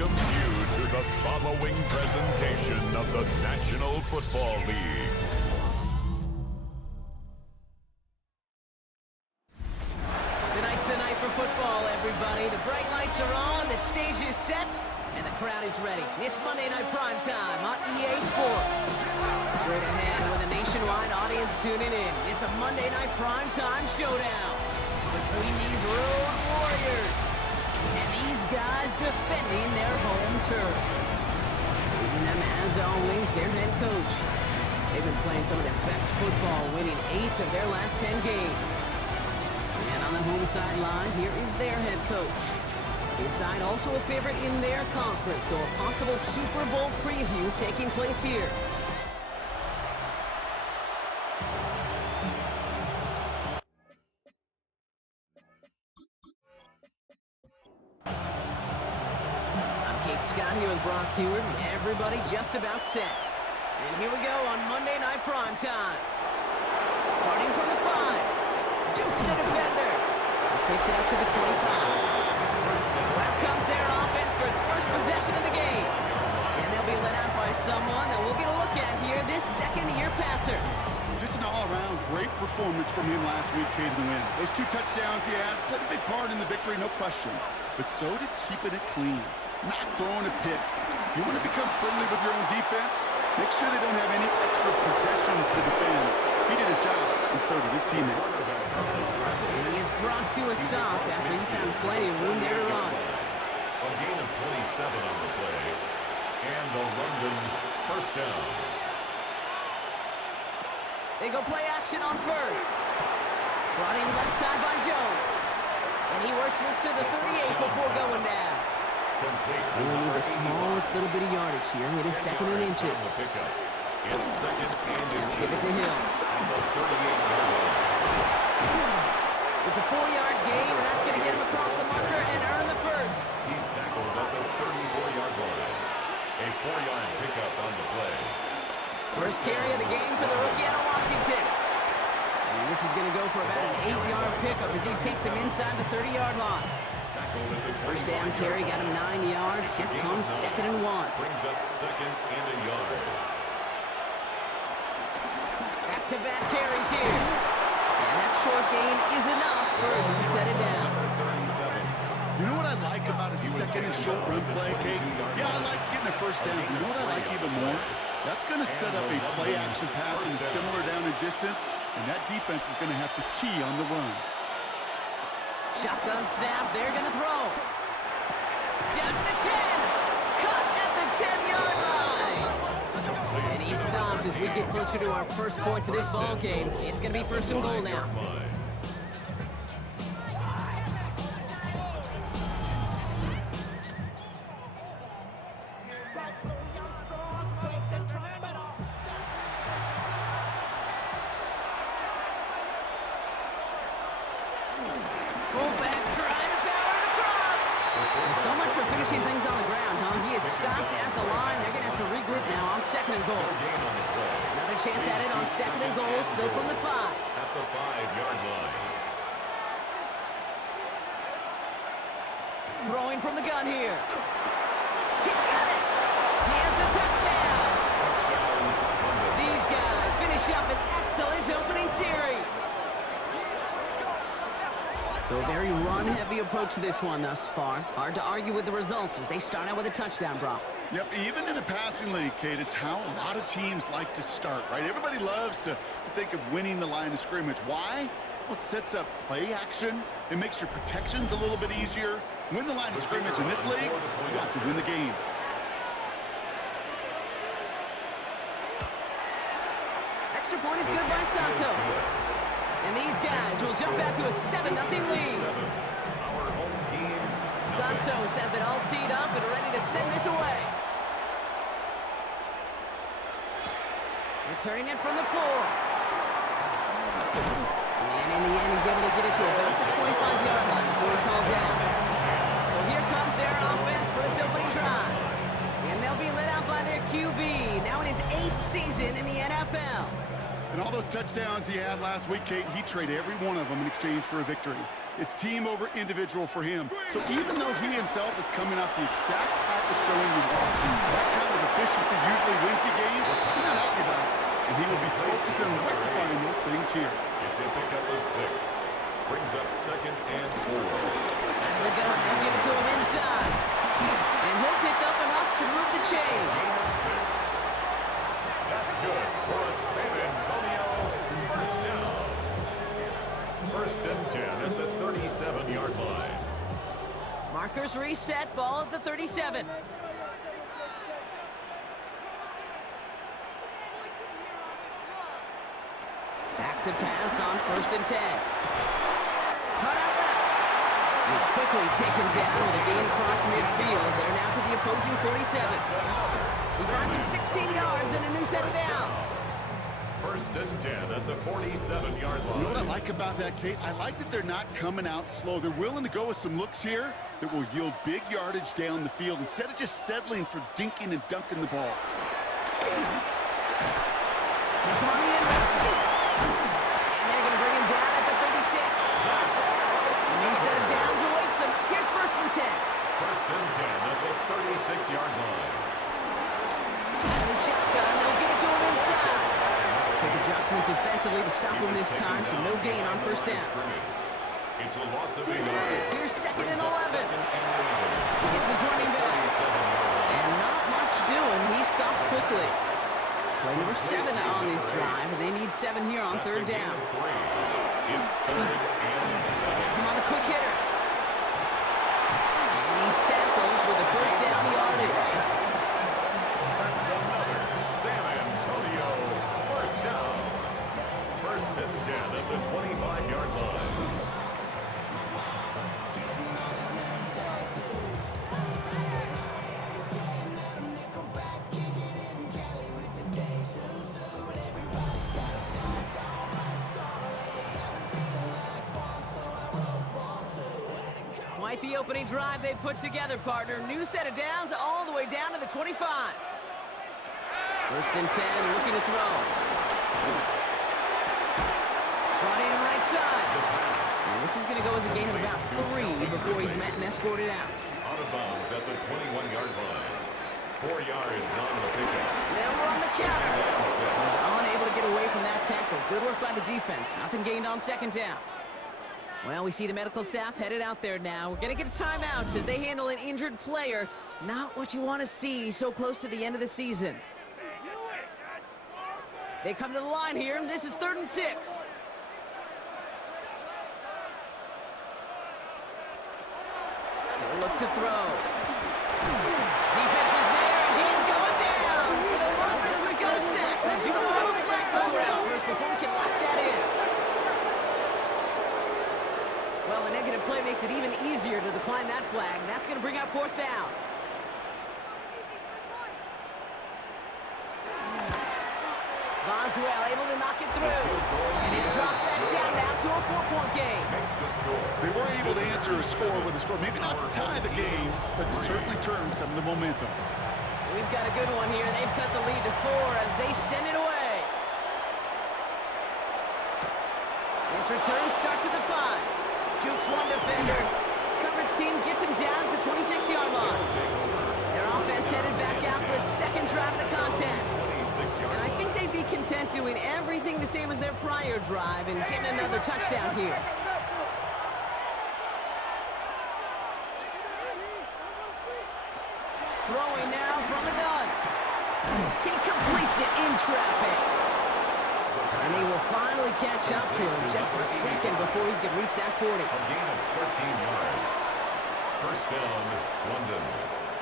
welcomes you to the following presentation of the National Football League. Tonight's the night for football, everybody. The bright lights are on, the stage is set, and the crowd is ready. It's Monday Night Primetime on EA Sports. Straight ahead with a nationwide audience tuning in. It's a Monday Night Primetime showdown between these road warriors and these guys defending their home turf. Leading them, as always, their head coach. They've been playing some of their best football, winning 8 of their last 10 games. And on the home sideline, here is their head coach. His side also a favorite in their conference, so a possible Super Bowl preview taking place here. Scott here with Brock Hewitt. Everybody just about set. And here we go on Monday Night Primetime. Starting from the 5. Juke the defender. This makes it up to the 25. Out comes their offense for its first possession of the game. And they'll be let out by someone that we'll get a look at here, this second-year passer. Just an all-around great performance from him last week, Cade, to win. Those 2 touchdowns he had played a big part in the victory, no question. But so did keeping it clean. Not throwing a pick. You want to become friendly with your own defense? Make sure they don't have any extra possessions to defend. He did his job, and so did his teammates. And he is brought to a stop after he found plenty of room there to run. A gain of 27 on the play, and the London first down. They go play action on first. Brought in left side by Jones. And he works this to the 38 before going down. They only need the smallest little bit of yardage here. It is 2nd and inches. It's 2nd and inches. Give it to Hill. It's a 4-yard gain, and that's going to get him across the marker and earn the first. He's tackled at the 34-yard line. A 4-yard pickup on the play. First carry of the game for the rookie out of Washington. And this is going to go for about an 8-yard pickup as he takes him inside the 30-yard line. First down carry got him 9 yards. Here comes 2nd and 1. Brings up 2nd and a yard. Back-to-back carries here. And that short gain is enough for him to set it down. You know what I like about a 2nd and short run play, Kate? Yeah, I like getting a first down. You know what I like even more? That's going to set up a play-action passing similar down in distance, and that defense is going to have to key on the run. Shotgun snap, they're going to throw. Down to the 10. Cut at the 10-yard line. And he's stopped as we get closer to our first point to this ball game. It's going to be 1st and goal now. Fullback trying to power it across. So much for finishing things on the ground, huh? He is stopped at the line. They're going to have to regroup now on 2nd and goal. Another chance at it on 2nd and goal, still from the 5. At the 5-yard line. Throwing from the gun here. He's got it. He has the touchdown. These guys finish up an excellent opening series. So a very run-heavy approach to this one thus far. Hard to argue with the results as they start out with a touchdown, Brock. Yep, even in a passing league, Kate, it's how a lot of teams like to start, right? Everybody loves to think of winning the line of scrimmage. Why? Well, it sets up play action. It makes your protections a little bit easier. Win the line of scrimmage in this league, you have to win the game. Extra point is good by Santos. And these guys will jump out to a 7-0 lead. Santos has it all teed up and ready to send this away. Returning it from the 4. And in the end, he's able to get it to about the 25-yard line before he's hauled down. So here comes their offense for its opening drive. And they'll be led out by their QB, now in his 8th season in the NFL. And all those touchdowns he had last week, Kate, he traded every one of them in exchange for a victory. It's team over individual for him. So even though he himself is coming off the exact type of showing you want, that kind of efficiency usually wins you games. You're not happy about it. And he will be focusing on rectifying those things here. It's a pickup of 6. Brings up 2nd and 4. Out of the gun, they'll give it to him inside. And he'll pick up enough to move the chains. 6. That's good for a San Antonio first down. 1st and 10 at the 37-yard line. Markers reset, ball at the 37. Back to pass on 1st and 10. Cut out left. He's quickly taken down with a gain across midfield. They're now to the opposing 47. He finds him 16 yards and a new set of downs. 1st and 10 at the 47-yard line. You know what I like about that, Kate? I like that they're not coming out slow. They're willing to go with some looks here that will yield big yardage down the field instead of just settling for dinking and dunking the ball. That's on the end route. And they're going to bring him down at the 36. A new set of downs awaits him. Here's 1st and 10. 1st and 10 at the 36-yard line. And the shotgun, they'll give it to him inside. Quick adjustment defensively to stop him this time, so no gain on 1st down. It's a loss of a yard. Here's 2nd and 11. He gets his 11. running back. And not much doing. He stopped quickly. Play number 7 on this drive, and they need 7 here on 3rd down. It's 3rd and 7. Gets him on the quick hitter. And he's tackled with a 1st down yardage. That's another San Antonio first down. 1st and 10 at the 25-yard line. Quite the opening drive they put together, partner. New set of downs all the way down to the 25. 1st and 10, looking to throw. Brought in right side. And this is going to go as a gain of about 3 before he's met and escorted out. Out of bounds at the 21-yard line. 4 yards on the pickup. Now we're on the counter. He's unable to get away from that tackle. Good work by the defense. Nothing gained on 2nd down. Well, we see the medical staff headed out there now. We're going to get a timeout as they handle an injured player. Not what you want to see so close to the end of the season. They come to the line here, and this is 3rd and 6. They'll look to throw. Defense is there, and he's going down. For the Roberts, we got a sack. We're doing the rubber flag to sort out first before we can lock that in. Well, the negative play makes it even easier to decline that flag. That's going to bring out 4th down. Boswell able to knock it through. And it's dropped back down now to a 4-point game. Makes the score. They were able to answer a score with a score. Maybe not to tie the game, but to certainly turn some of the momentum. We've got a good one here. They've cut the lead to 4 as they send it away. This return starts at the 5. Jukes one defender. Coverage team gets him down at the 26-yard line. Their offense headed back out for its 2nd drive of the contest. And I think they'd be content doing everything the same as their prior drive and getting another touchdown here. Throwing now from the gun. He completes it in traffic. And they will finally catch up to him just a second before he could reach that 40. A gain of 13 yards. 1st down, London.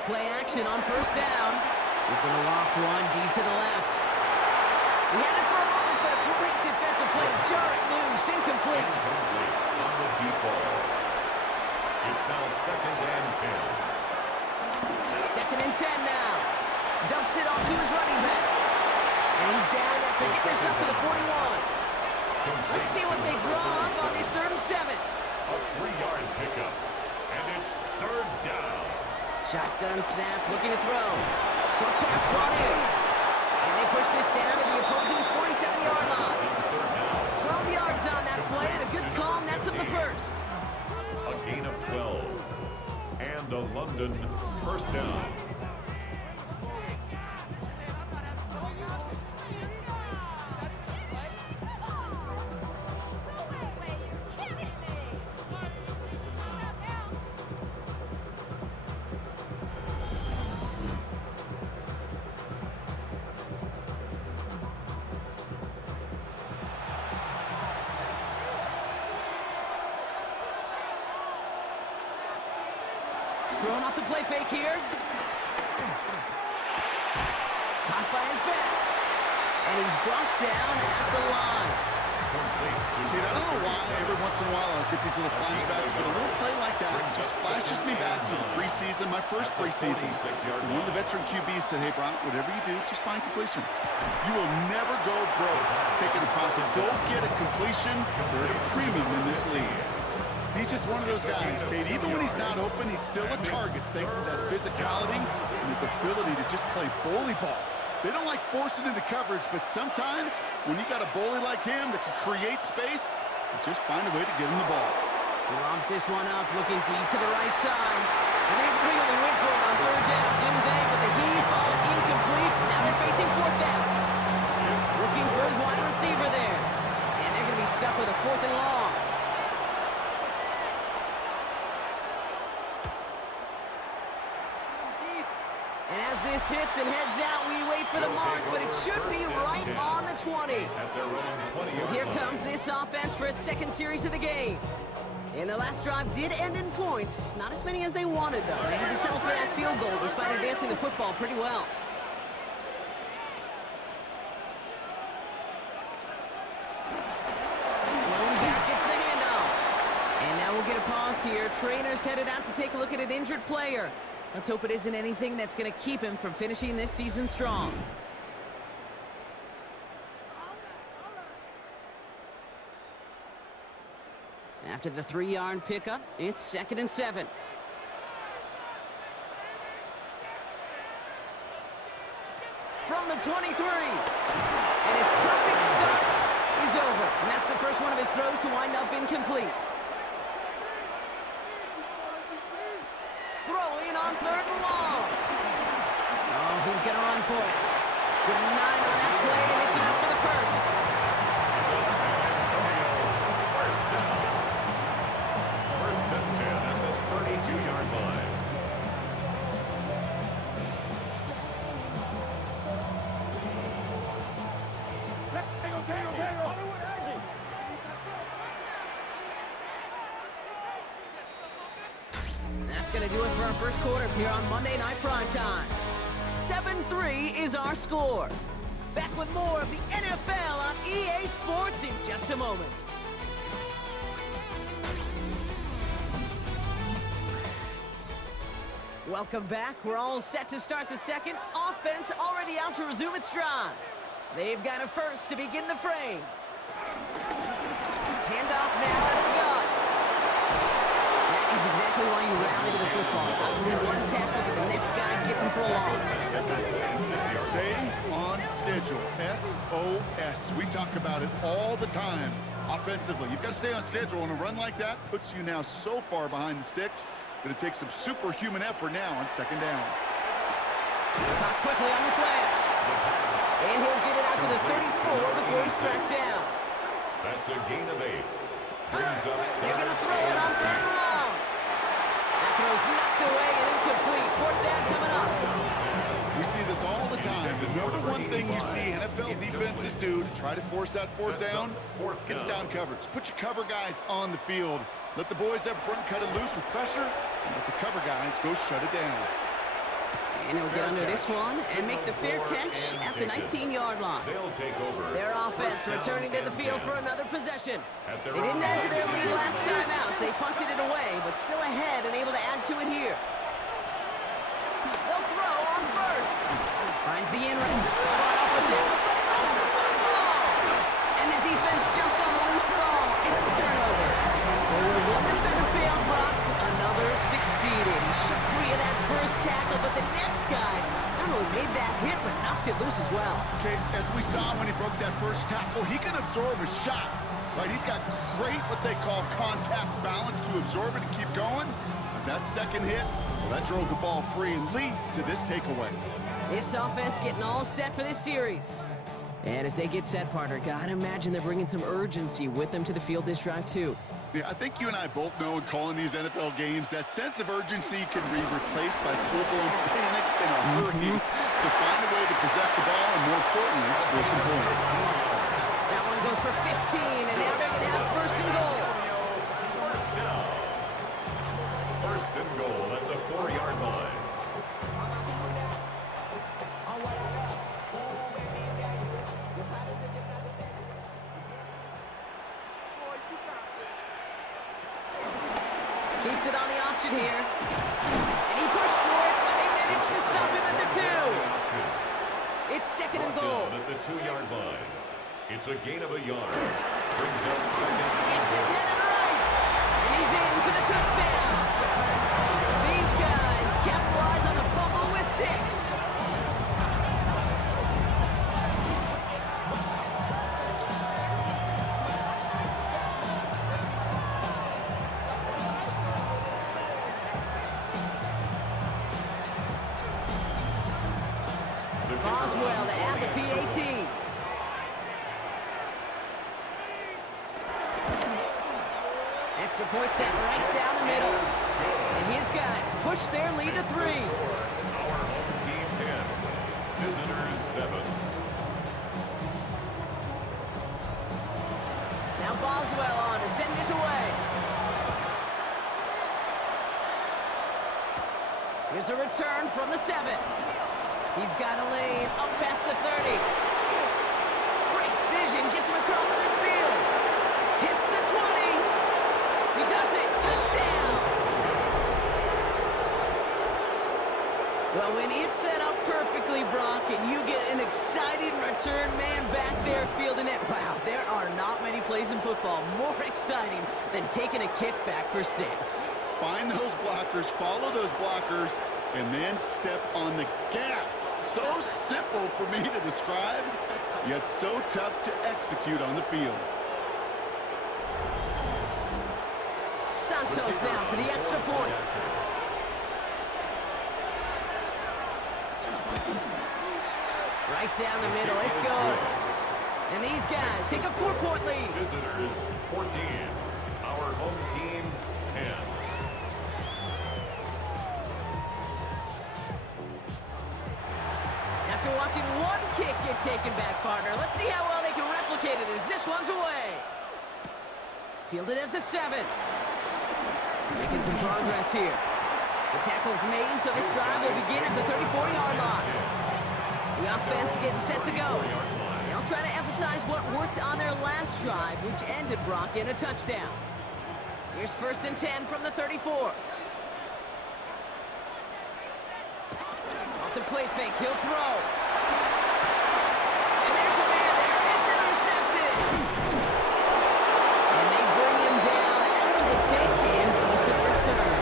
Play action on 1st down. He's going to loft one deep to the left. He had it for a moment, but a great defensive play to jar it loose. Incomplete. Incomplete on the deep ball. It's now 2nd and 10. 2nd and 10 now. Dumps it off to his running back. And he's down after getting this up to the 41. Let's see what they draw up on this 3rd and 7. A 3-yard pickup. And it's 3rd down. Shotgun snap, looking to throw. Short pass brought in. And they push this down to the opposing 47-yard line. 12 yards on that play, and a good call nets up the 1st. the London. First down. Throwing off the play fake here. Caught by his back. And he's brought down at the line. Kid, I don't know why every once in a while I'll get these little flashbacks, but a little play like that just flashes me back to the preseason, my first preseason. And one of the veteran QBs said, hey, Brock, whatever you do, just find completions. You will never go broke taking a profit. Go get a completion. They're at a premium in this league. He's just one of those guys, Kate. Even when he's not open, he's still a target thanks to that physicality and his ability to just play bully ball. They don't like forcing into coverage, but sometimes when you got a bully like him that can create space, you just find a way to get him the ball. He lobs this one up, looking deep to the right side. And they really went for it on third down, didn't they? But the heave falls incomplete. Now they're facing fourth down. Looking for his wide receiver there. And they're going to be stuck with a 4th and long. And as this hits and heads out, we wait for the mark, but it should be right on the 20. So here comes this offense for its second series of the game. And their last drive did end in points. Not as many as they wanted, though. They had to settle for that field goal despite advancing the football pretty well. Back gets the handoff. And now we'll get a pause here. Trainers headed out to take a look at an injured player. Let's hope it isn't anything that's going to keep him from finishing this season strong. After the 3-yard pickup, it's 2nd and 7. From the 23. And his perfect start is over. And that's the first one of his throws to wind up incomplete. Throwing on 3rd and long. Oh, he's going to run for it. Good 9 on that play, and it's enough for the first. First and 10 at the 32-yard line. That's going to do it for our first quarter here on Monday Night Primetime. 7-3 is our score. Back with more of the NFL on EA Sports in just a moment. Welcome back. We're all set to start the second. Offense already out to resume its drive. They've got a first to begin the frame. Handoff now out of the gun. That is exactly why you rally to the football. After one tackle, but the next guy gets him for a loss. Stay on schedule. SOS. We talk about it all the time. Offensively, you've got to stay on schedule, and a run like that puts you now so far behind the sticks that it takes some superhuman effort now on 2nd down. Caught quickly on the slant. And he'll get it out to the 34 before he's tracked down. That's a gain of 8. Brings up. They're going to throw it on 3rd and long. That throw's knocked away and incomplete. 4th down coming up. We see this all the time. The number one thing you see NFL defenses do to try to force that 4th down, gets down coverage. Put your cover guys on the field. Let the boys up front cut it loose with pressure, and let the cover guys go shut it down. And he'll get under this one and make the fair catch at the 19-yard line. Their offense returning to the field for another possession. They didn't add to their lead last time out, so they punted it away, but still ahead and able to add to it here. They'll throw on first. Finds the end run. Off a tackle, but he lost the football. And the defense jumps on the loose ball. It's a turnover. One defender failed, Brock. Another succeeded. He shook free of that first tackle, but the next guy not only made that hit, but knocked it loose as well. Okay, as we saw when he broke that first tackle, he can absorb a shot. Right, he's got great what they call contact balance to absorb it and keep going. But that second hit Well, that drove the ball free and leads to this takeaway. This offense getting all set for this series. And as they get set, partner, gotta imagine they're bringing some urgency with them to the field this drive, too. Yeah, I think you and I both know in calling these NFL games that sense of urgency can be replaced by full-blown panic in a hurry. So find a way to possess the ball and, more importantly, score some points. That one goes for 15, and now they're going to have first and goal. First down. First and goal at the 4-yard line. Keeps it on the option here. And he pushed for it, but they managed to stop him at the 2. It's second and goal. At the 2-yard line. It's a gain of a yard. Brings up second. Gets it headed right. And he's in for the touchdown. These guys capitalize on the fumble with 6. Boswell to add the PAT. Extra point set right down the middle. And his guys push their lead to 3. Our home team 10. Visitors 7. Now Boswell on to send this away. Here's a return from the 7. He's got a lane up past the 30. Great vision, gets him across midfield. Hits the 20. He does it, touchdown. Well, when it's set up perfectly, Brock, and you get an exciting return man back there fielding it, wow, there are not many plays in football more exciting than taking a kick back for 6. Find those blockers, follow those blockers, and then step on the gas. So simple for me to describe, yet so tough to execute on the field. Santos now for the extra point. Right down the middle, it's good. And these guys take a 4-point lead. Visitors 14. Our home team 10. After watching one kick get taken back, partner, let's see how well they can replicate it as this one's away. Fielded at the 7. Making some progress here. The tackle's made, so this drive will begin at the 34-yard line. The offense getting set to go. They'll try to emphasize what worked on their last drive, which ended, Brock, in a touchdown. Here's first and 10 from the 34. Off the play fake, he'll throw. And there's a man there, it's intercepted. And they bring him down after the pick and decent return.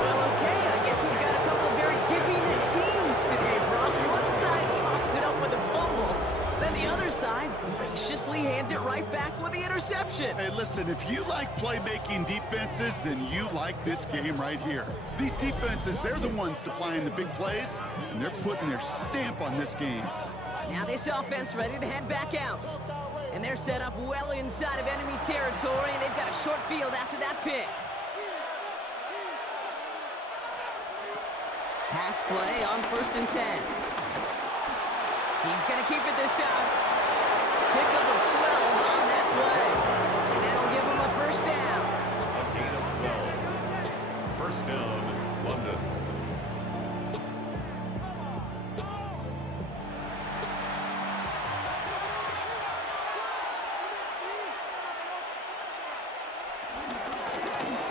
Well, okay, I guess we've got a couple of very giving teams today, Brock. One side coughs it up with a fumble, then the other side graciously hands it right back with the interception. Hey, listen, if you like playmaking defenses, then you like this game right here. These defenses, they're the ones supplying the big plays, and they're putting their stamp on this game. Now this offense ready to head back out. And they're set up well inside of enemy territory, and they've got a short field after that pick. Pass play on first and 10. He's going to keep it this time. Pickup of 12 on that play. And that'll give him a first down. A gain of 12. First down, London.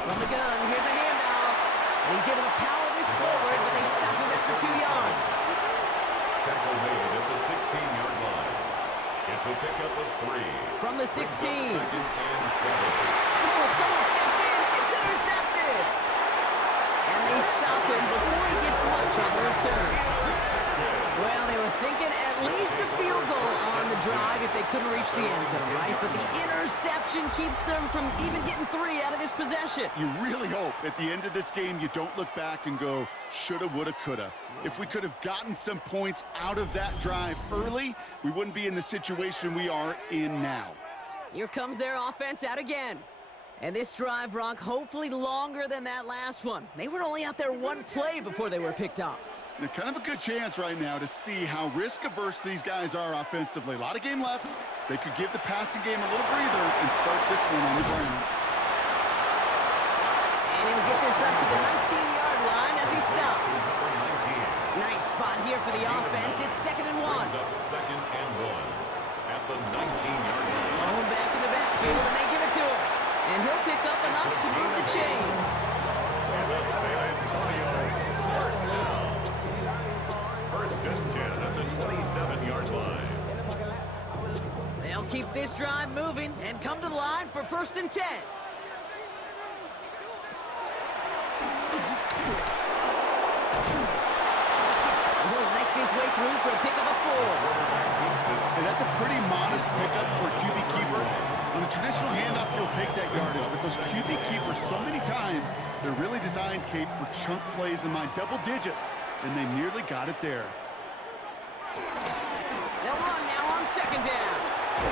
From the gun, here's a handoff. And he's able to power this forward, but they stop him after 2 yards. Tackle made at the 16-yard line. It's a pickup of 3. From the 16. Second and 7. Oh, someone stepped in. It's intercepted. And they stop him before he gets much on the return. Well, they were thinking at least a field goal on the drive if they couldn't reach the end zone, right? But the interception keeps them from even getting 3 out of this possession. You really hope at the end of this game you don't look back and go, shoulda, woulda, coulda. If we could have gotten some points out of that drive early, we wouldn't be in the situation we are in now. Here comes their offense out again. And this drive, Brock, hopefully longer than that last one. They were only out there 1 play before they were picked off. They're kind of a good chance right now to see how risk-averse these guys are offensively. A lot of game left. They could give the passing game a little breather and start this one on the ground. And he'll get this up to the 19-yard line as he stopped. Nice spot here for the offense. It's 2nd and 1. Second and 1 at the 19-yard line. Going back in the backfield, and they give it to him. And he'll pick up enough to move the chains. And the San Antonio first down. First and 10 at the 27-yard line. They'll keep this drive moving and come to the line for 1st and 10. He'll make his way through for a pickup of 4. And that's a pretty modest pickup for a QB keeper. On a traditional handoff, you'll take that yardage, but those QB keepers, so many times, they're really designed, Kate, for chunk plays in my double digits, and they nearly got it there. They'll run now on 2nd down. Oh,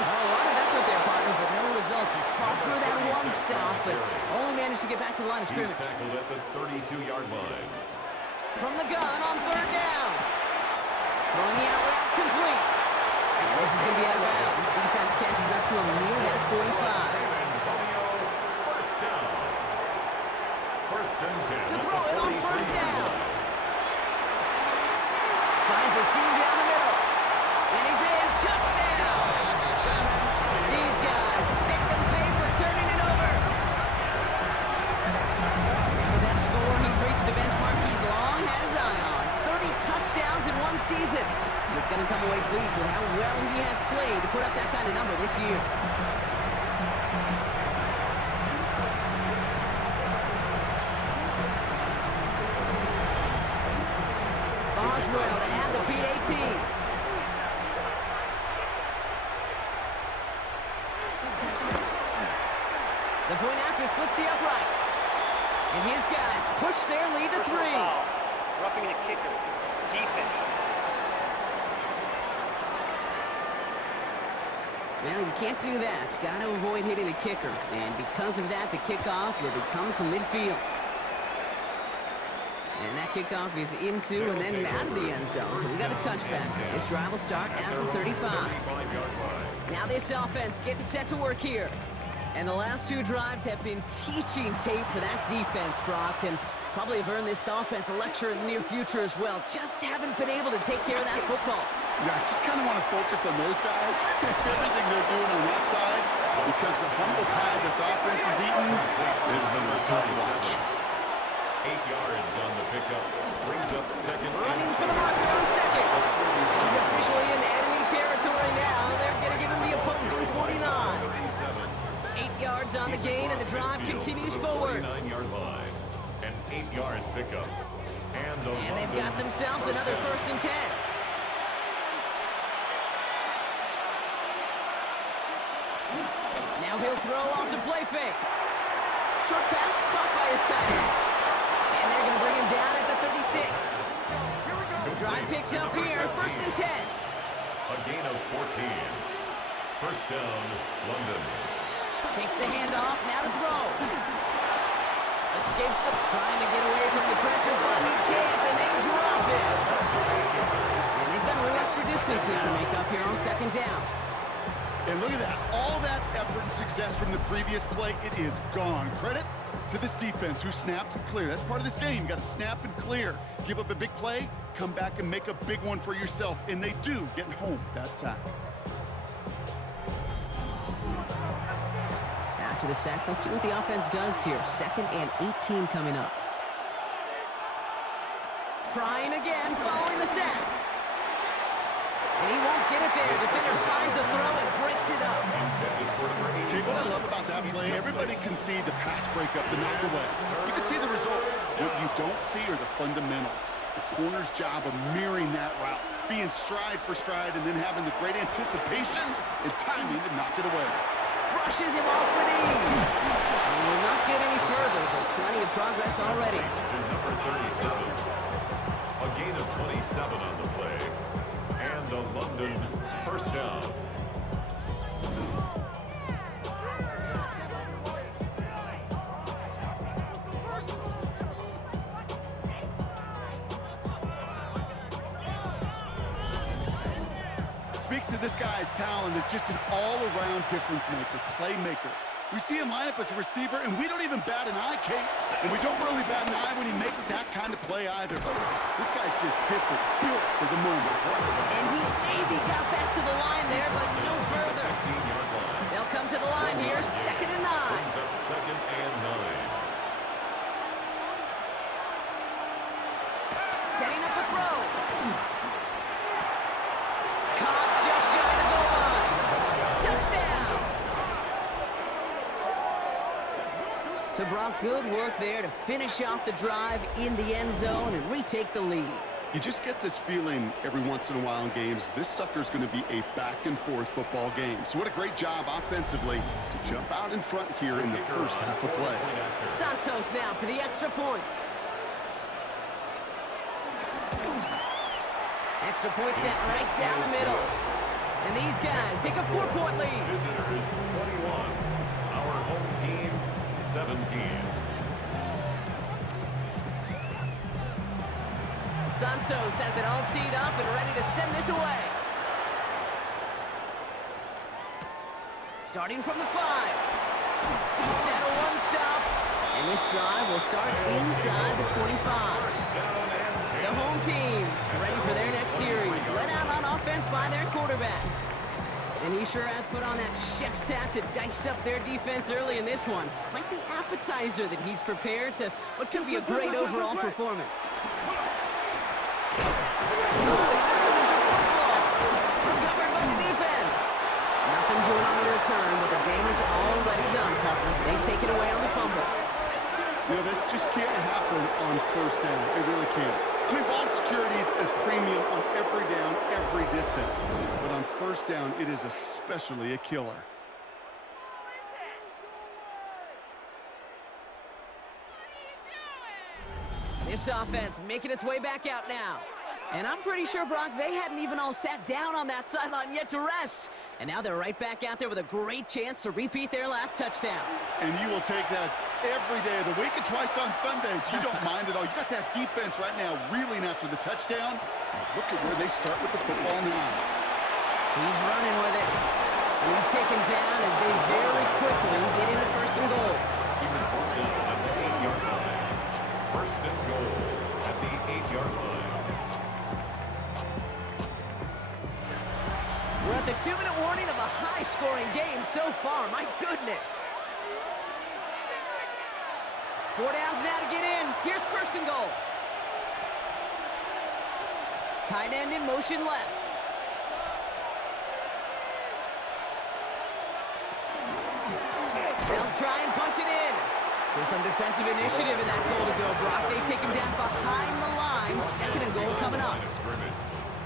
a lot of effort there, partner, but no results. He fought through that one stop, but only managed to get back to the line of scrimmage. He's tackled at the 32-yard line. From the gun on 3rd down. Throwing the out route complete. This is going to be out of bounds. Defense catches up to him near that 45. San Antonio first down. First and 10. To throw it on 1st down. Finds a seam down the middle. And he's in. Touchdown. These guys make them pay for turning it over. And with that score, he's reached a benchmark he's long had his eye on. 30 touchdowns in one season. He's going to come away pleased with how well he has played to put up that kind of number this year. Boswell to add the PAT. The point after splits the uprights. And his guys push their lead to 3. Roughing the kicker. Defense. Well, you can't do that. Got to avoid hitting the kicker. And because of that, the kickoff will be coming from midfield. And that kickoff is into and then out of the end zone. So we got a touchback. This drive will start at the 35. Now this offense getting set to work here. And the last 2 drives have been teaching tape for that defense, Brock, and probably have earned this offense a lecture in the near future as well. Just haven't been able to take care of that football. Yeah, I just kind of want to focus on those guys, everything they're doing on that side, because the humble pie this offense is eating, it's been a tough watch. 8 yards on the pickup. Brings up second. Running for the marker on 2nd. He's officially in enemy territory now. They're going to give him the opposing 49. 8 yards on the gain, and the drive continues forward. 49-yard line. An 8-yard pickup. And they've got themselves another 1st and 10. Now he'll throw off the play fake. Short pass caught by his tight end. And they're going to bring him down at the 36. The drive picks up here, 1st and 10. a gain of 14. First down, London. Takes the handoff, now to throw. Escapes trying to get away from the pressure, but he can't, and they drop it. And they've got a little extra distance now to make up here on 2nd down. And look at that. All that effort and success from the previous play, it is gone. Credit to this defense who snapped and cleared. That's part of this game. You got to snap and clear. Give up a big play, come back and make a big one for yourself. And they do, getting home with that sack. After the sack, let's see what the offense does here. 2nd and 18 coming up. Trying again, following the sack. And he won't get it there. Defender finds a throw and breaks it up. Okay, what I love about that play, everybody can see the pass breakup, the knock away. You can see the result. What you don't see are the fundamentals. The corner's job of mirroring that route. being stride for stride and then having the great anticipation and timing to knock it away. Brushes him off with ease. And will not get any further, but plenty of progress already. To number 37. A gain of 27 on the play. And a London first down. Speaks to this guy's talent as just an all-around difference maker, playmaker. We see him line up as a receiver, and we don't even bat an eye, Kate. And we don't really bat an eye when he makes that kind of play either. This guy's just different, built for the moment. And he maybe got back to the line there, but no further. 15-yard line. They'll come to the line here, 2nd and 9. Brings up 2nd and 9. Setting up a throw. Caught just shy of the goal line. Touchdown. So Brock, good work there to finish off the drive in the end zone and retake the lead. You just get this feeling every once in a while in games, this sucker's going to be a back-and-forth football game. So what a great job offensively to jump out in front here in the first half of play. Santos now for the extra point. Extra point sent right down the middle. And these guys take a 4-point lead. Visitors 21. Our home team 17. Santos has it all teed up and ready to send this away. Starting from the 5. Takes out a one-stop. And this drive will start inside the 25. The home teams ready for their next series. Let out on offense by their quarterback. And he sure has put on that chef's hat to dice up their defense early in this one. Quite the appetizer that he's prepared to what could be a great overall performance. Oh, he loses the football. Recovered by the defense. Nothing doing on the return, but the damage already done, partner. They take it away on the fumble. You know, this just can't happen on first down. It really can't. I mean, ball security is a premium on every down, every distance. But on first down, it is especially a killer. This offense making its way back out now. And I'm pretty sure, Brock, they hadn't even all sat down on that sideline yet to rest. And now they're right back out there with a great chance to repeat their last touchdown. And you will take that every day of the week and twice on Sundays. You don't mind at all. You got that defense right now reeling after the touchdown. Look at where they start with the football now. He's running with it. And he's taken down as they very quickly get into 1st and goal. He was brought down at the 8-yard line. 1st and goal at the 8-yard line. We're at the 2-minute warning of a high-scoring game so far. My goodness. 4 downs now to get in. Here's 1st and goal. Tight end in motion left. They'll try and punch it in. So some defensive initiative in that goal to go, Brock. They take him down behind the line. 2nd and goal coming up.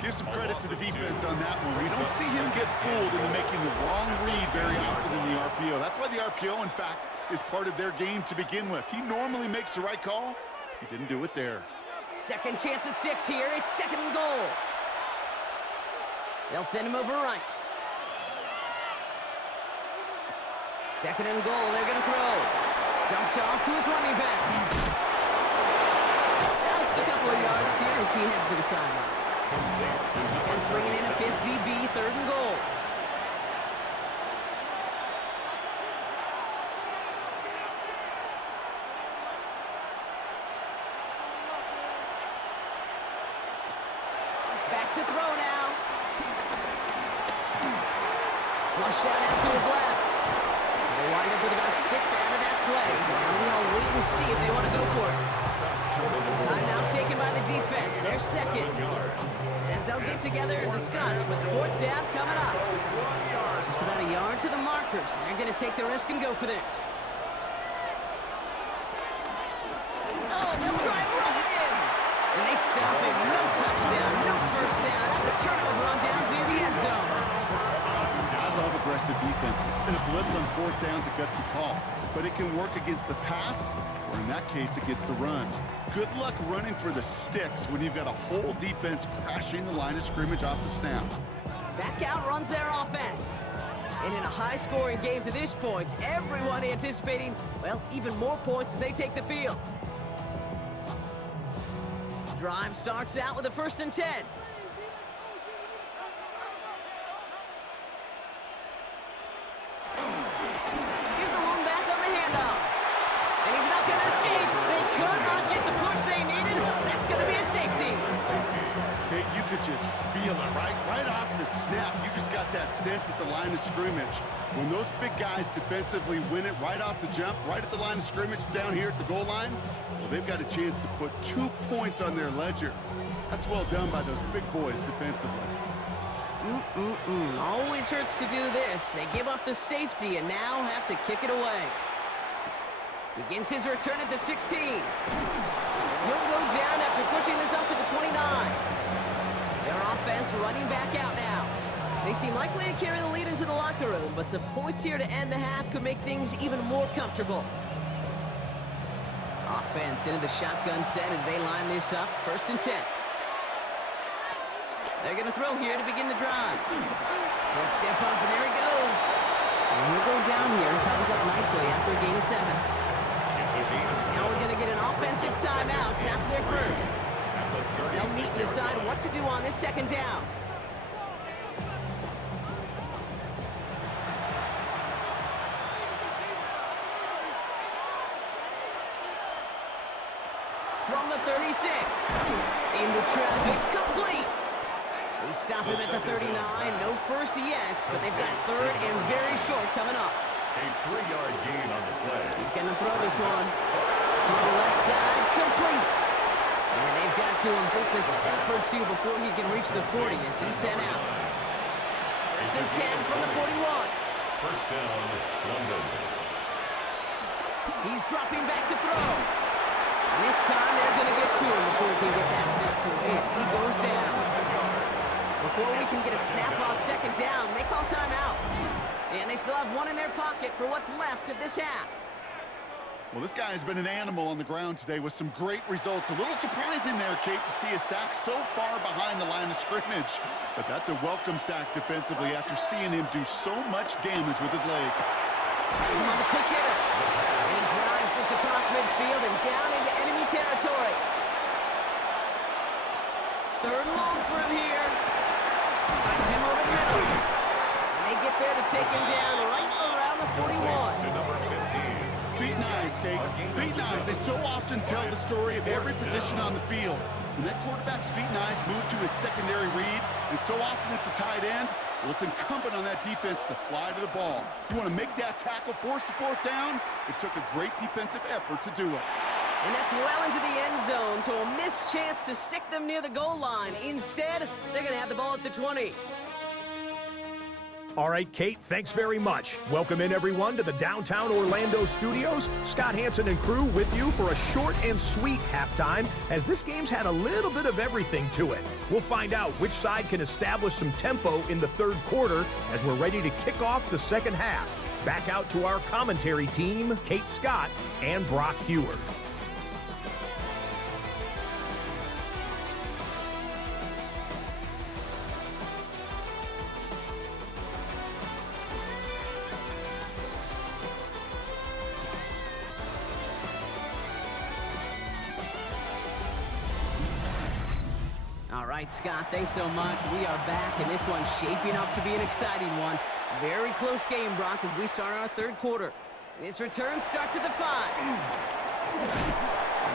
Give some credit to the defense on that one. We don't see him get fooled into making the wrong read very often in the RPO. That's why the RPO, in fact, is part of their game to begin with. He normally makes the right call. He didn't do it there. Second chance at 6 here. It's 2nd and goal. They'll send him over right. 2nd and goal. They're going to throw. Dumped off to his running back. Just a couple of yards here as he heads for the sideline. Defense bringing in a 5th DB, 3rd and goal. Back to throw now. Flush out to his left. So they wind up with about 6 out of that play. Now we all wait and see if they want to go for it. Timeout taken by the defense. Their 2nd. As they'll get together and discuss with 4th down coming up. Just about a yard to the markers. And they're going to take the risk and go for this. Oh, they'll try and run it in. And they stop him. No touchdown, no first down. That's a aggressive defenses, and a blitz on fourth down's a gutsy call. But it can work against the pass, or in that case, against the run. Good luck running for the sticks when you've got a whole defense crashing the line of scrimmage off the snap. Back out runs their offense. And in a high-scoring game to this point, everyone anticipating, well, even more points as they take the field. Drive starts out with a 1st and 10. Here's the lone back on the handoff. And he's not going to escape. They could not get the push they needed. That's going to be a safety. Kate, you could just feel it, right? Right off the snap, you just got that sense at the line of scrimmage. When those big guys defensively win it right off the jump, right at the line of scrimmage down here at the goal line, well, they've got a chance to put 2 points on their ledger. That's well done by those big boys defensively. Always hurts to do this. They give up the safety and now have to kick it away. Begins his return at the 16. He'll go down after pushing this up to the 29. Their offense running back out now. They seem likely to carry the lead into the locker room, but some points here to end the half could make things even more comfortable. Offense into the shotgun set as they line this up. 1st and 10. They're going to throw here to begin the drive. He'll step up, and there he goes. And he'll go down here and covers up nicely after a gain of 7. Now we're going to get an offensive timeout. That's their first. They'll meet and decide what to do on this 2nd down. From the 36. Into traffic. Complete. They stop him at the 39. No first yet, but they've got 3rd and very short coming up. A 3-yard gain on the play. He's going to throw this one. To the left side, complete. And they've got to him just a step or 2 before he can reach the 40 as he's sent out. 1st and 10 from the 41. 1st down, London. He's dropping back to throw. And this time they're going to get to him before he can get that pass away as he goes down. Before we can get a snap on 2nd down, they call timeout. And they still have 1 in their pocket for what's left of this half. Well, this guy has been an animal on the ground today with some great results. A little surprising there, Kate, to see a sack so far behind the line of scrimmage. But that's a welcome sack defensively after seeing him do so much damage with his legs. Has him on the quick hitter. And he drives this across midfield and down into enemy territory. 3rd and long for him here. Finds him over the middle. And they get there to take him down right around the 41. To number 15. Feet and eyes, Kate. Feet and eyes. They so often tell the story of every position on the field. When that quarterback's feet and eyes move to his secondary read, and so often it's a tight end, well, it's incumbent on that defense to fly to the ball. You want to make that tackle, force the 4th down? It took a great defensive effort to do it. And that's well into the end zone, so a missed chance to stick them near the goal line. Instead, they're going to have the ball at the 20. All right, Kate, thanks very much. Welcome in, everyone, to the downtown Orlando studios. Scott Hansen and crew with you for a short and sweet halftime, as this game's had a little bit of everything to it. We'll find out which side can establish some tempo in the 3rd quarter as we're ready to kick off the 2nd half. Back out to our commentary team, Kate Scott and Brock Heward. All right, Scott, thanks so much. We are back, and this one's shaping up to be an exciting one. Very close game, Brock, as we start our 3rd quarter. This return starts at the 5. And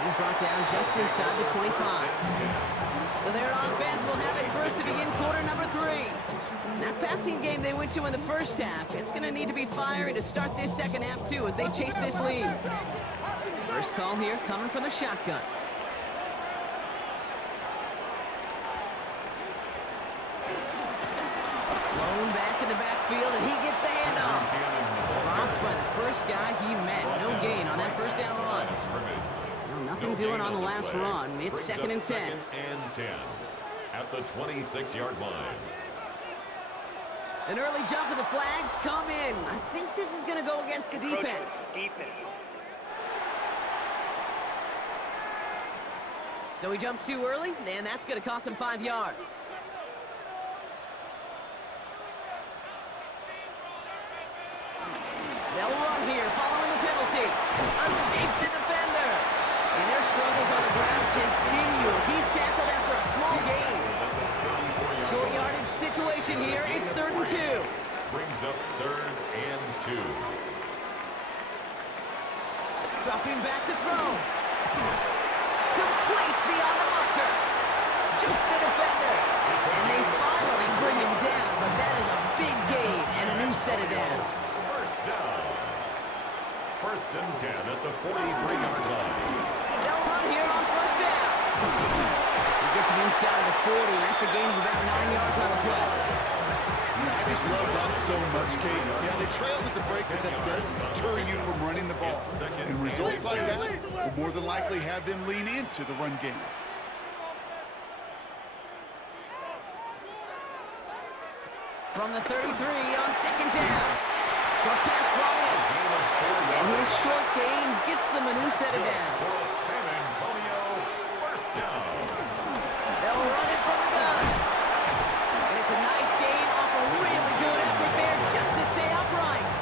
he's brought down just inside the 25. So their offense will have it first to begin quarter number 3. That passing game they went to in the 1st half, it's going to need to be fiery to start this 2nd half, too, as they chase this lead. First call here coming from the shotgun. Blown back in the backfield, and he gets the handoff. Dropped by the first guy he met. No gain on that 1st down run. No, nothing doing on the last run. It's 2nd and 10. 2nd and 10 at the 26-yard line. An early jump of the flags come in. I think this is going to go against the defense. So he jumped too early, and that's going to cost him 5 yards. They'll run here, following the penalty. Escapes a defender. And their struggles on the ground continue as he's tackled after a small gain. Short yardage situation here. It's 3rd and 2. Brings up 3rd and 2. Dropping back to throw. Complete beyond the marker. Juke the defender. And they finally bring him down, but that is a big gain and a new set of downs. First down. 1st and 10 at the 43-yard line. They'll run here on 1st down. He gets him inside the 40, and that's a gain of about 9 yards on the play. I just love that so much, Kate. Yeah, they trailed at the break, but that doesn't deter you from running the ball. And results like that will more than likely have them lean into the run game. From the 33 on 2nd down. Short pass brought in. And his short gain gets them a new set of downs. San Antonio, 1st down. They'll run it from the gun. And it's a nice gain off a really good effort there just to stay upright.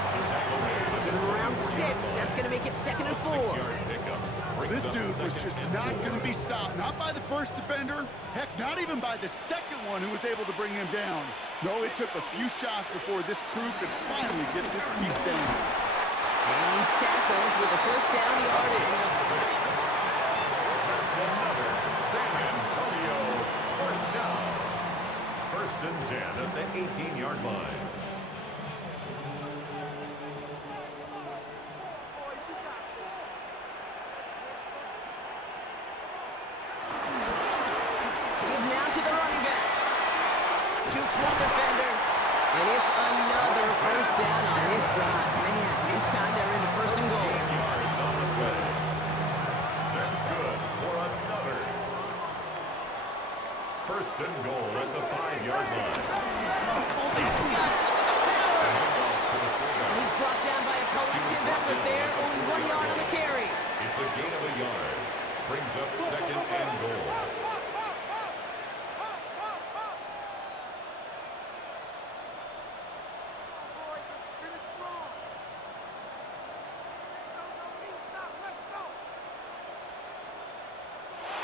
Give him around 6. That's going to make it 2nd and 4. This dude was just not going to be stopped. Not by the first defender. Heck, not even by the second one who was able to bring him down. No, it took a few shots before this crew could finally get this piece down. And he's tackled with a 1st down yardage. That's another San Antonio 1st down. 1st and 10 at the 18-yard line. Jukes one defender, and it's another 1st down on this drive. Man, this time they're into 1st and goal. 10 yards on the play. That's good for another. 1st and goal at the 5-yard line. Fullback's got it. Look at the power. And he's brought down by a collective effort there. Only 1 yard on the carry. It's a gain of a yard. Brings up 2nd and goal.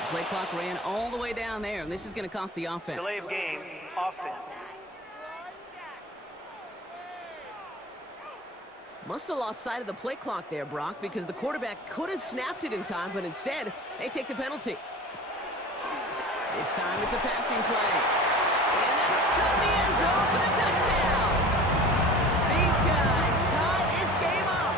Play clock ran all the way down there, and this is going to cost the offense. Delay of game, offense. Must have lost sight of the play clock there, Brock, because the quarterback could have snapped it in time, but instead, they take the penalty. This time, it's a passing play. And that's cut the end zone for the touchdown. These guys tie this game up.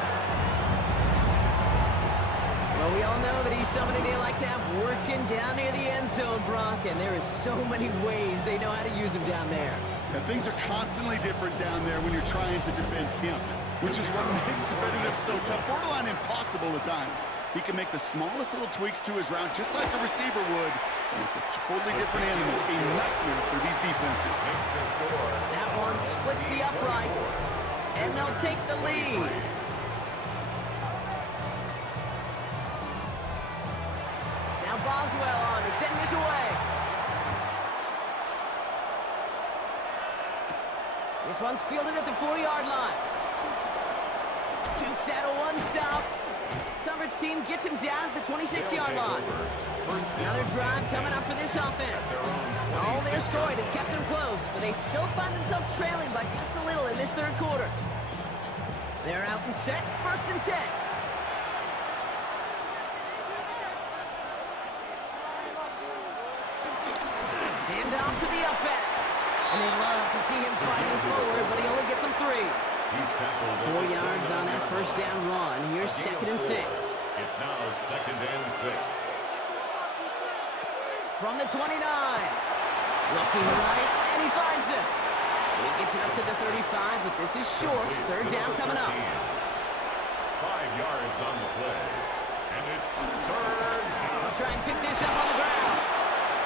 Well, we all know that he's somebody they like to have working down near the end zone, Brock, and there is so many ways they know how to use him down there. And things are constantly different down there when you're trying to defend him, which is what makes defending him so tough, borderline impossible at times. He can make the smallest little tweaks to his route just like a receiver would, and it's a totally different animal, a nightmare for these defenses. That one splits the uprights, and they'll take the lead. Now Boswell on to send this away. This one's fielded at the 4-yard line. Jukes out a one-stop. Coverage team gets him down at the 26-yard line. Another drive coming up for this offense. All their scoring has kept them close, but they still find themselves trailing by just a little in this 3rd quarter. They're out and set, 1st and 10. Hand off to the up back. And they love to see him fighting forward, but he only gets them 3. 4 yards on that 1st down run. Here's 2nd and 6. It's now 2nd and 6. From the 29. Looking right, and he finds it. And he gets it up to the 35, but this is short. 3rd down coming up. 5 yards on the play. And it's 3rd down. They'll try and pick this up on the ground.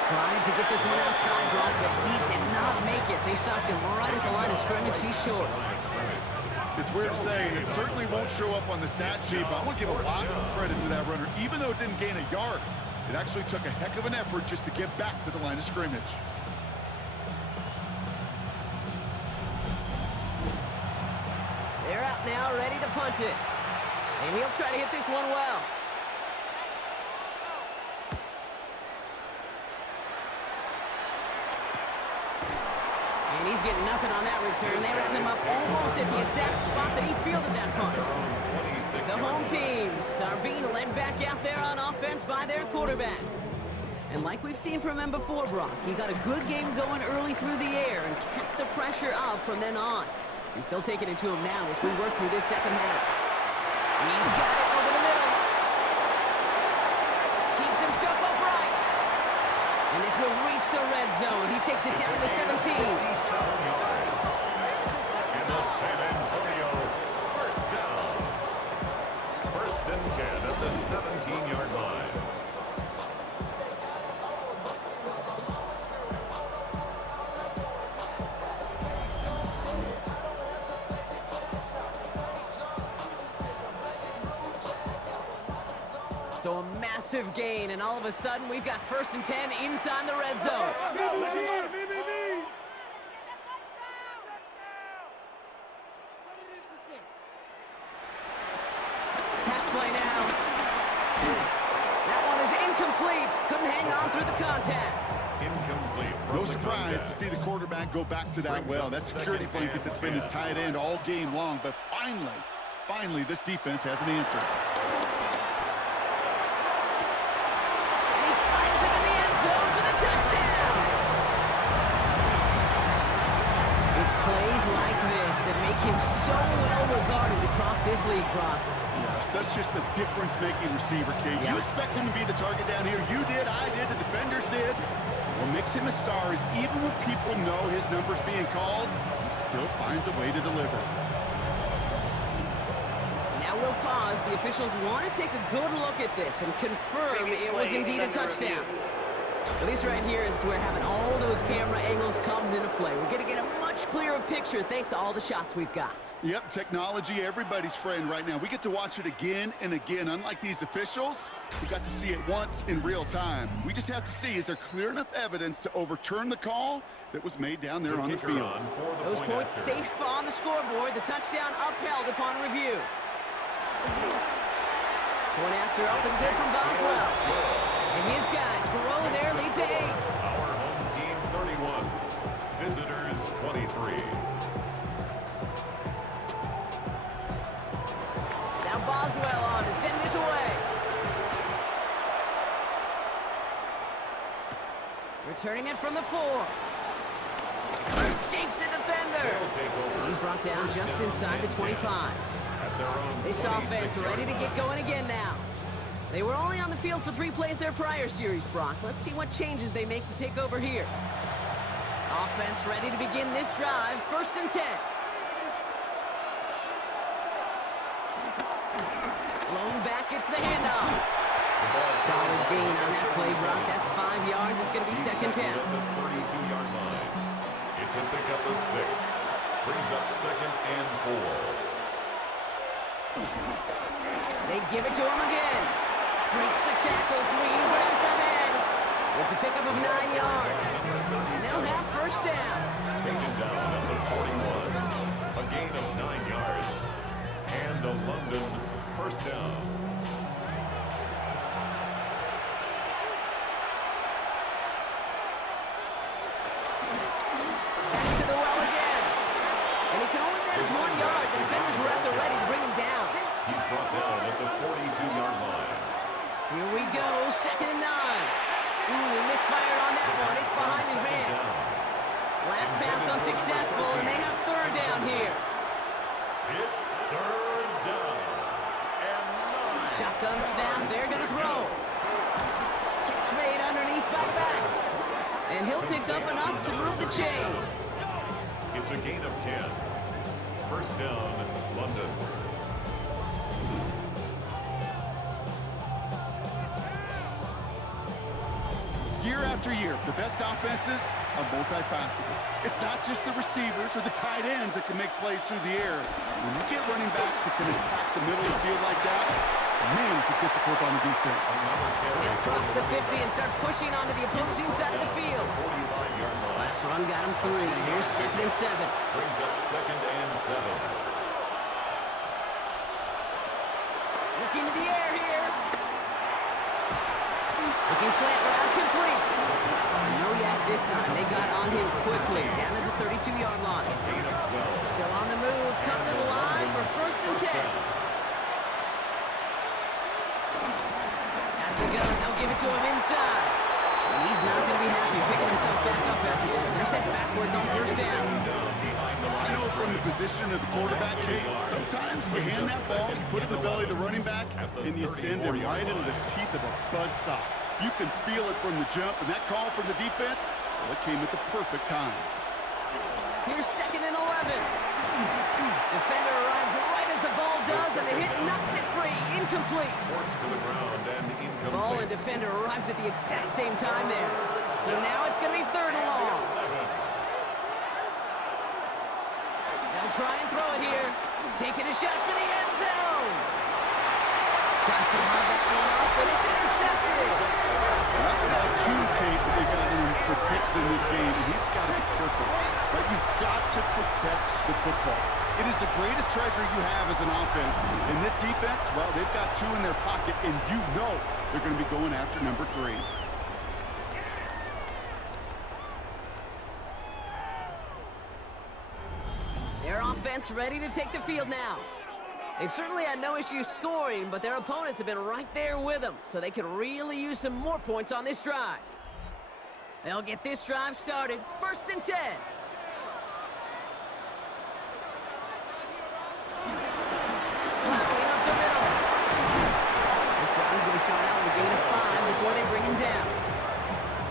Trying to get this one outside, Brock, but he did not make it. They stopped him right at the line of scrimmage. He's short. It's weird to say, and it certainly won't show up on the stat sheet, but I want to give a lot of credit to that runner. Even though it didn't gain a yard, it actually took a heck of an effort just to get back to the line of scrimmage. They're out now, ready to punt it. And he'll try to hit this one well. And he's getting nothing on that return. They wrap him up almost at the exact spot that he fielded that punt. The home teams are being led back out there on offense by their quarterback. And like we've seen from him before, Brock, he got a good game going early through the air and kept the pressure up from then on. He's still taking it to him now as we work through this second half. He's got it over the middle. Keeps himself upright. And this will reach the red zone. He takes it down to the 17. In the San Antonio first down. 1st and 10 at the 17-yard line. So a massive gain, and all of a sudden we've got 1st and 10 inside the red zone. Pass play now. That one is incomplete. Couldn't hang on through the contact. Incomplete. No surprise to see the quarterback go back to that well. That security blanket that's been his tight end all game long, but finally this defense has an answer. Plays like this that make him so well regarded across this league, Brock. Yeah, such just a difference-making receiver, Kate. Yeah. You expect him to be the target down here. You did, I did, the defenders did. What makes him a star is even when people know his number's being called, he still finds a way to deliver. Now we'll pause. The officials want to take a good look at this and confirm it was indeed a touchdown. At least right here is where having all those camera angles comes into play. We're going to get a much clearer picture thanks to all the shots we've got. Yep, technology, everybody's friend right now. We get to watch it again and again. Unlike these officials, we got to see it once in real time. We just have to see, is there clear enough evidence to overturn the call that was made down there on the field? Those points safe on the scoreboard. The touchdown upheld upon review. Point after up and good from Boswell. And his guys grow their lead to 8. Our home team 31, visitors 23. Now Boswell on to send this away. Returning it from the 4. Escapes a defender. And he's brought down just inside the 25. This offense ready to get going again now. They were only on the field for 3 plays their prior series, Brock. Let's see what changes they make to take over here. Offense ready to begin this drive. 1st and 10. Blown back, it's the handoff. Solid gain on that play, Brock. That's 5 yards. It's going to be 2nd down. The 32-yard line. It's a pickup of 6. Brings up 2nd and 4. They give it to him again. Breaks the tackle. Green grabs ahead. It's a pickup of 9 yards. And they'll have 1st down. Taken down at the 41. A gain of 9 yards. And a London 1st down. Back to the well again. And he can only manage 1 yard. The defenders were at the ready to bring him down. He's brought down at the 42-yard line. Here we go, 2nd and 9. Ooh, he misfired on that one. It's behind his man. Last pass unsuccessful, and they have 3rd down here. It's 3rd down and 9. Shotgun snap, they're going to throw. Catch made underneath by the backs. And he'll pick up enough to move the chains. It's a gain of 10. 1st down, London. Year after year, the best offenses are multifaceted. It's not just the receivers or the tight ends that can make plays through the air. When you get running backs that can attack the middle of the field like that, man, is it difficult on the defense. They'll cross the 50 and start pushing onto the opposing side of the field. Last run got him 3. Here's 2nd and 7. Brings up 2nd and 7. Looking to the air here. Looking slant route complete. No yak this time. They got on him quickly. Down to the 32-yard line. Still on the move. Coming to the line for 1st and 10. Out of the gun. They'll give it to him inside. And he's not going to be happy picking himself back up after this. They're set backwards on 1st down. I know from the position of the quarterback, Kate, sometimes you hand that ball, you put it in the belly of the running back, and you send him right into the teeth of a buzzsaw. You can feel it from the jump, and that call from the defense, well, it came at the perfect time. Here's 2nd and 11. Defender arrives right as the ball does, and the hit knocks it free. Incomplete. Forced to the ground and incomplete. Ball and defender arrived at the exact same time there. So now it's going to be 3rd and long. They'll try and throw it here. Taking a shot for the end zone. Tries to lob that one up, but it's intercepted. That's not two, Kate, that they got in for picks in this game, and he's got to be perfect. But you've got to protect the football. It is the greatest treasure you have as an offense. In this defense, well, they've got 2 in their pocket, and you know they're going to be going after number 3. Their offense ready to take the field now. They've certainly had no issue scoring, but their opponents have been right there with them, so they could really use some more points on this drive. They'll get this drive started. 1st and 10. Plowing up the middle. This drive is going to start out with a gain of 5 before they bring him down.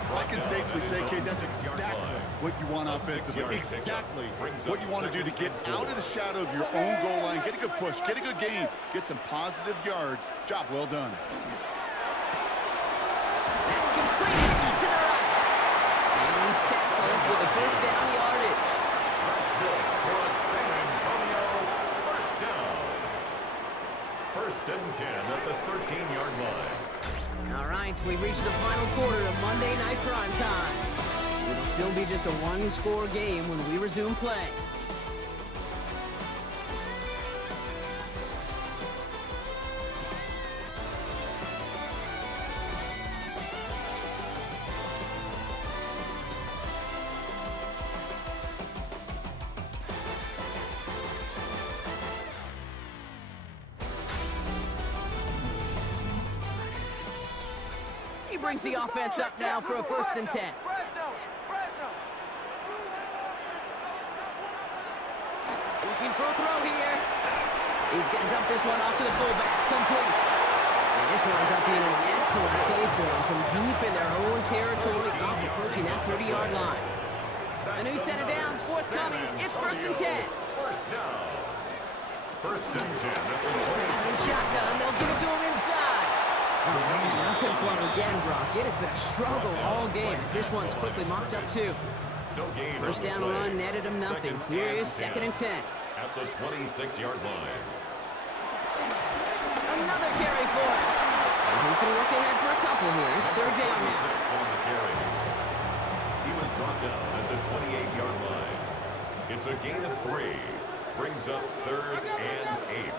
Well, I can safely say, Kate, that's exactly what you want offensively. Exactly what you want to do to get out of the shadow of your own goal line, get a good push, get a good gain, get some positive yards. Job well done. That's completed to the right. And he's tackled with the 1st down yardage. That's good for a San Antonio 1st down. 1st and 10 at the 13-yard line. All right, we've reached the final quarter of Monday Night Prime Time. It'll still be just a 1-score game when we resume play. He brings the offense up now for a 1st and 10. Looking for a throw here. He's going to dump this one off to the fullback. Complete. And this winds up being an excellent play for him from deep in their own territory, up approaching that 30-yard line. A new set of downs forthcoming. It's 1st and 10. 1st down. 1st and 10 at the 26. And shotgun, they'll give it to him inside. Oh, man, nothing for him again, Brock. It has been a struggle all game as this one's quickly mocked up, too. 1st down run netted him nothing. Here is 2nd and 10. At the 26-yard line. Another carry for him. And he's going to work ahead for a couple here. It's 3rd down now. 6 on the carry. He was brought down at the 28-yard line. It's a gain of 3. Brings up 3rd and 8.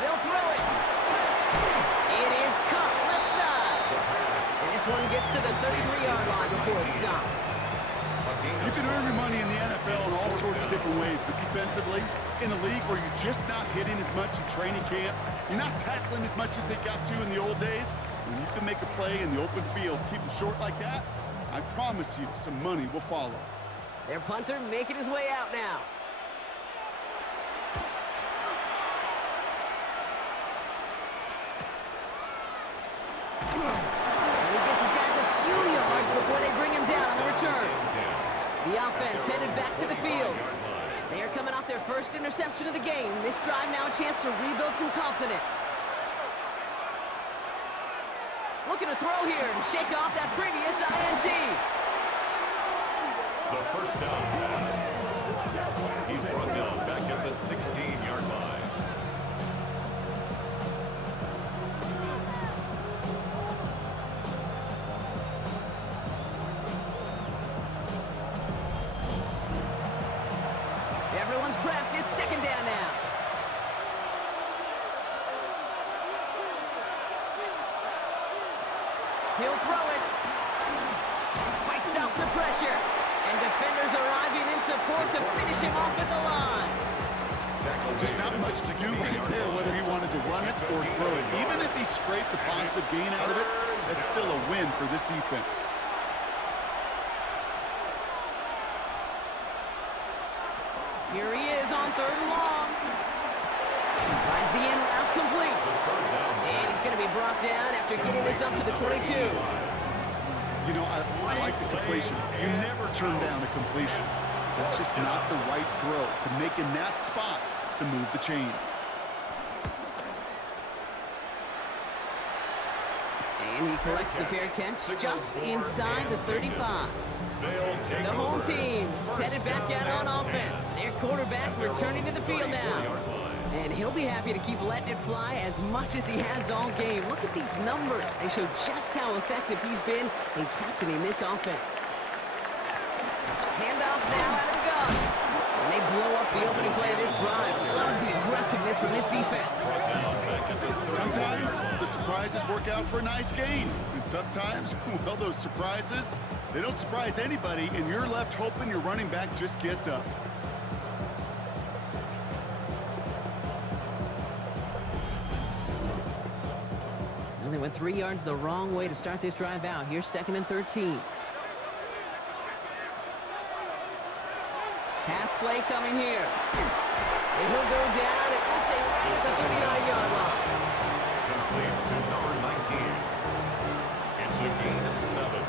They'll throw it. It is caught left side. And this one gets to the 33-yard line before it's stopped. You can earn your money in the NFL in all sorts of different ways, but defensively, in a league where you're just not hitting as much in training camp, you're not tackling as much as they got to in the old days, when you can make a play in the open field, keep it short like that, I promise you some money will follow. Their punter making his way out now. And he gets his guys a few yards before they bring him down on the return. The offense headed back to the field. They are coming off their 1st interception of the game. This drive now a chance to rebuild some confidence. Looking to throw here and shake off that previous INT. The first down pass. He's brought down back at the 16-yard line. Everyone's prepped. It's second down now. He'll throw it. Fights off the pressure. And defenders arriving in support to finish him off at the line. Just not much to do right there, whether he wanted to run it or throw it. Even if he scraped a positive gain out of it, that's still a win for this defense. Here he is on third and long. Finds the in route complete. And he's going to be brought down after getting this up to the 22. You know, I like the completion. You never turn down a completion. That's just not the right throw to make in that spot to move the chains. And he collects the fair catch just inside the 35. The home team's headed back out on offense. Their quarterback returning to the field now. And he'll be happy to keep letting it fly as much as he has all game. Look at these numbers. They show just how effective he's been in captaining this offense. Handoff now out of the gun. And they blow up the opening play of this drive. Love the aggressiveness from this defense. Sometimes the surprises work out for a nice gain. And sometimes, well, those surprises, they don't surprise anybody, and you're left hoping your running back just gets up. Well, they went 3 yards the wrong way to start this drive out. Here's 2nd and 13. Pass play coming here. And he'll go down, and we'll say right at the 39-yard line. Complete to number 19. It's a gain of 7.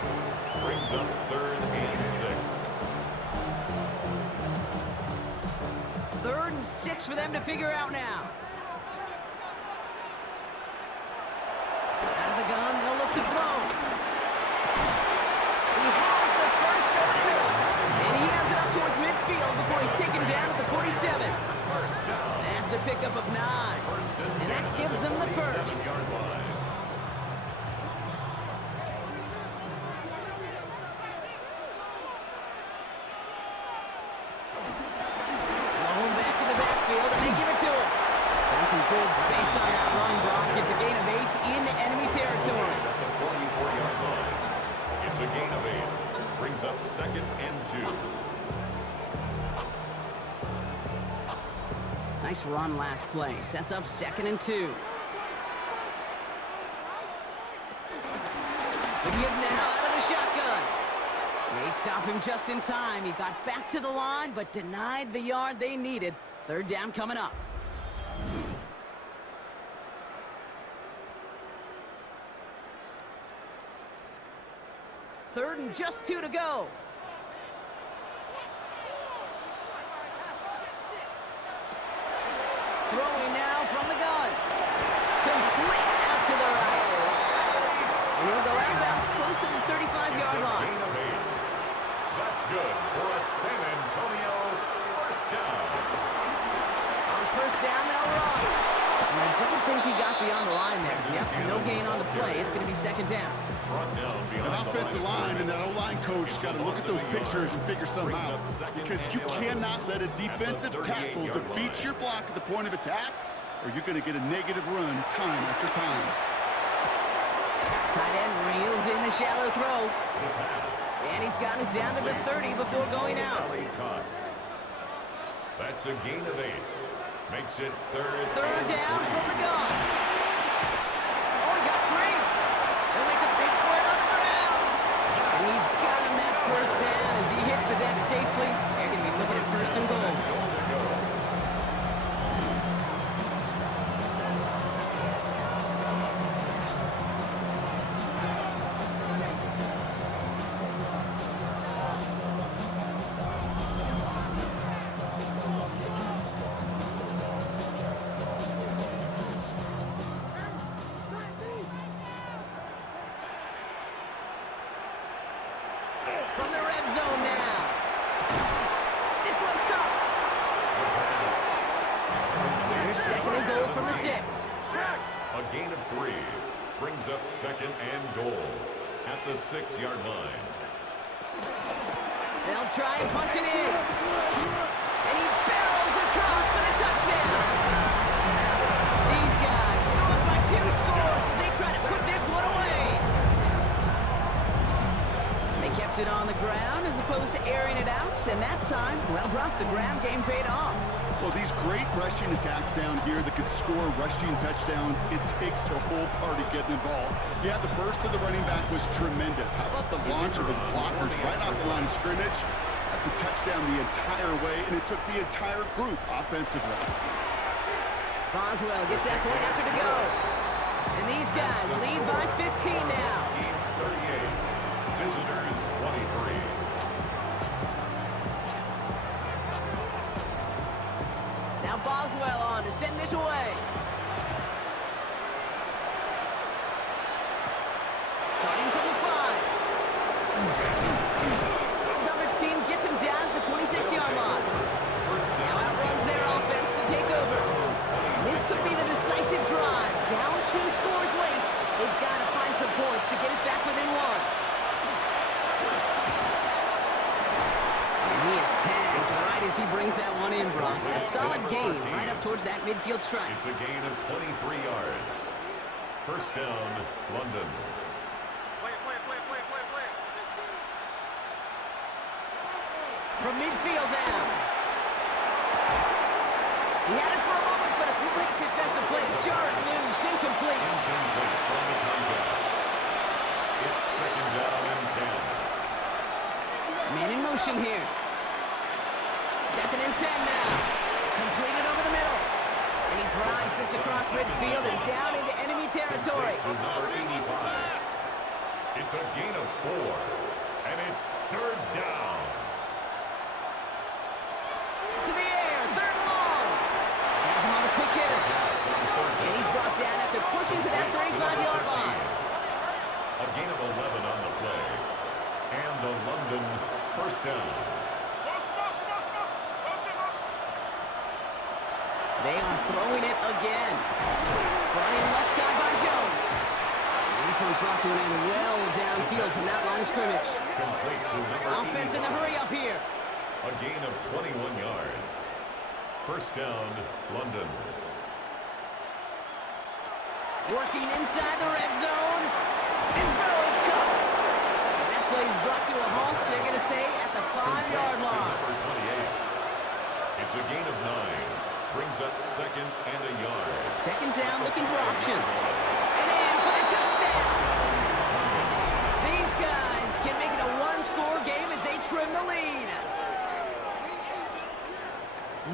Brings up 3rd and 6. 3rd and 6 for them to figure out now. Out of the gun, they'll look to throw. He has the first over the middle. And he has it up towards midfield before he's taken down at the 47. First down. That's a pickup of 9. And that gives them the first. Blown back in the backfield, and they give it to him. And some good space on that run, Brock. It's a gain of 8 in enemy territory. At the 44-yard line. It's a gain of 8. Brings up 2nd and 2. Nice run last play. Sets up 2nd and 2. The give now out of the shotgun. They stop him just in time. He got back to the line, but denied the yard they needed. 3rd down coming up. Third and just 2 to go. Throwing now from the gun. Complete out to the right. And he'll go out of bounds close to the 35-yard line. Gain of 8. That's good for a San Antonio first down. On first down, they'll run. And I don't think he got beyond the line there. Yep, no gain on the play. It's going to be 2nd down. Brought down An beyond the offensive line and that O-line coach got to look at those pictures and figure something out. Because you cannot let a defensive tackle defeat your block at the point of attack, or you're going to get a negative run time after time. Tight end reels in the shallow throw. And he's got it down to the 30 before going out. That's a gain of 8. Makes it 3rd down from the gun. Oh, he got free. They'll make a big for it on the ground. And he's got him that first down as he hits the deck safely. They're going to be looking at 1st and goal. gain of 3. Brings up 2nd and goal at the 6-yard line. They'll try and punch it in. And he barrels across for the touchdown. These guys go up by 2 scores as they try to put this one away. They kept it on the ground as opposed to airing it out, and that time, well, Brock, the ground game paid off. Well, these great rushing attacks down here that could score rushing touchdowns, it takes the whole party getting involved. Yeah, the burst of the running back was tremendous. How about the launch of his blockers right off the line of scrimmage? That's a touchdown the entire way, and it took the entire group offensively. Boswell gets that point after to go. And these guys lead by 15 now. Team 38, visitors 23. Now Boswell on to send this away. Starting from the 5. Coverage team gets him down at the 26-yard line. Now outruns their offense to take over. This could be the decisive drive. Down 2 scores late. They've got to find some points to get it back within 1. He is tagged right as he brings that one in, Brock. A solid gain right up towards that midfield stripe. It's a gain of 23 yards. First down, London. From midfield now. He had it for a moment, but a great defensive play to jar it loose. Incomplete. Incomplete from the contact. It's 2nd down and 10. Man in motion here. 2nd and 10 now. Completed over the middle. And he drives this across midfield and down into enemy territory. To number 85. It's a gain of 4. And it's 3rd down. To the air. 3rd and long. Has him on the quick hitter. And he's brought down after pushing to that 35-yard line. A gain of 11 on the play. And the London first down. They are throwing it again. Brought in left side by Jones. And this one's brought to an end well downfield from that line of scrimmage. Complete to number Offense in the 85. hurry up here. A gain of 21 yards. First down, London. Working inside the red zone. This throw is caught. And that play is brought to a halt, so you're going to say at the 5-yard line. Number 28. It's a gain of 9. Brings up 2nd and a yard. 2nd down, looking for options. And in for the touchdown. These guys can make it a 1-score game as they trim the lead.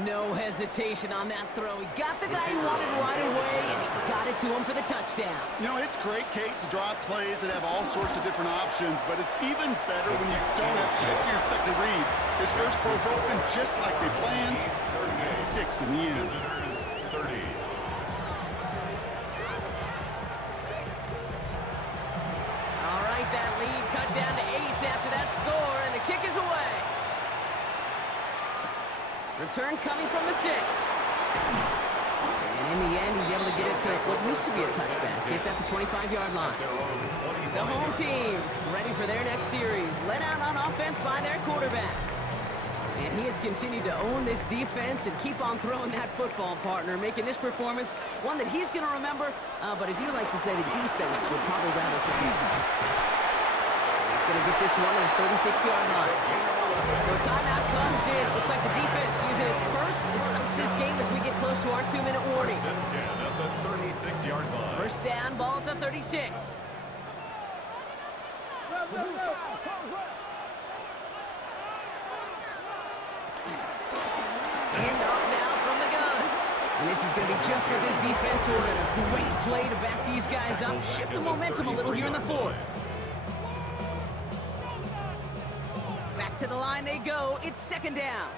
No hesitation on that throw. He got the guy he wanted right away, and he got it to him for the touchdown. You know, it's great, Kate, to draw plays and have all sorts of different options, but it's even better when you don't have to get to your second read. His first broke open just like they planned. It's 6 in the end. Visitors 30. All right, that lead cut down to 8 after that score, and the kick is away. Return coming from the 6. And in the end, he's able to get it to what used to be a touchback. It's at the 25-yard line. The home team's ready for their next series, led out on offense by their quarterback. And he has continued to own this defense and keep on throwing that football, partner, making this performance one that he's going to remember, but as you like to say, the defense would probably rather forget. He's going to get this one at the 36-yard line. So timeout comes in. Looks like the defense using its first. It stops this game as we get close to our 2-minute warning. First and 10 at the 36-yard line. First down, ball at the 36. Handoff now from the gun. And this is going to be just what this defense ordered. A great play to back these guys up, shift the momentum a little here in the 4th. Back to the line they go. It's 2nd down.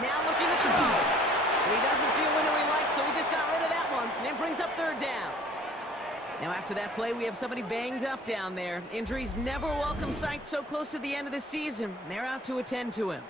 Now looking to throw. And he doesn't see a window he likes, so he just got rid of that one. And then brings up 3rd down. Now after that play, we have somebody banged up down there. Injuries never welcome sight so close to the end of the season. They're out to attend to him.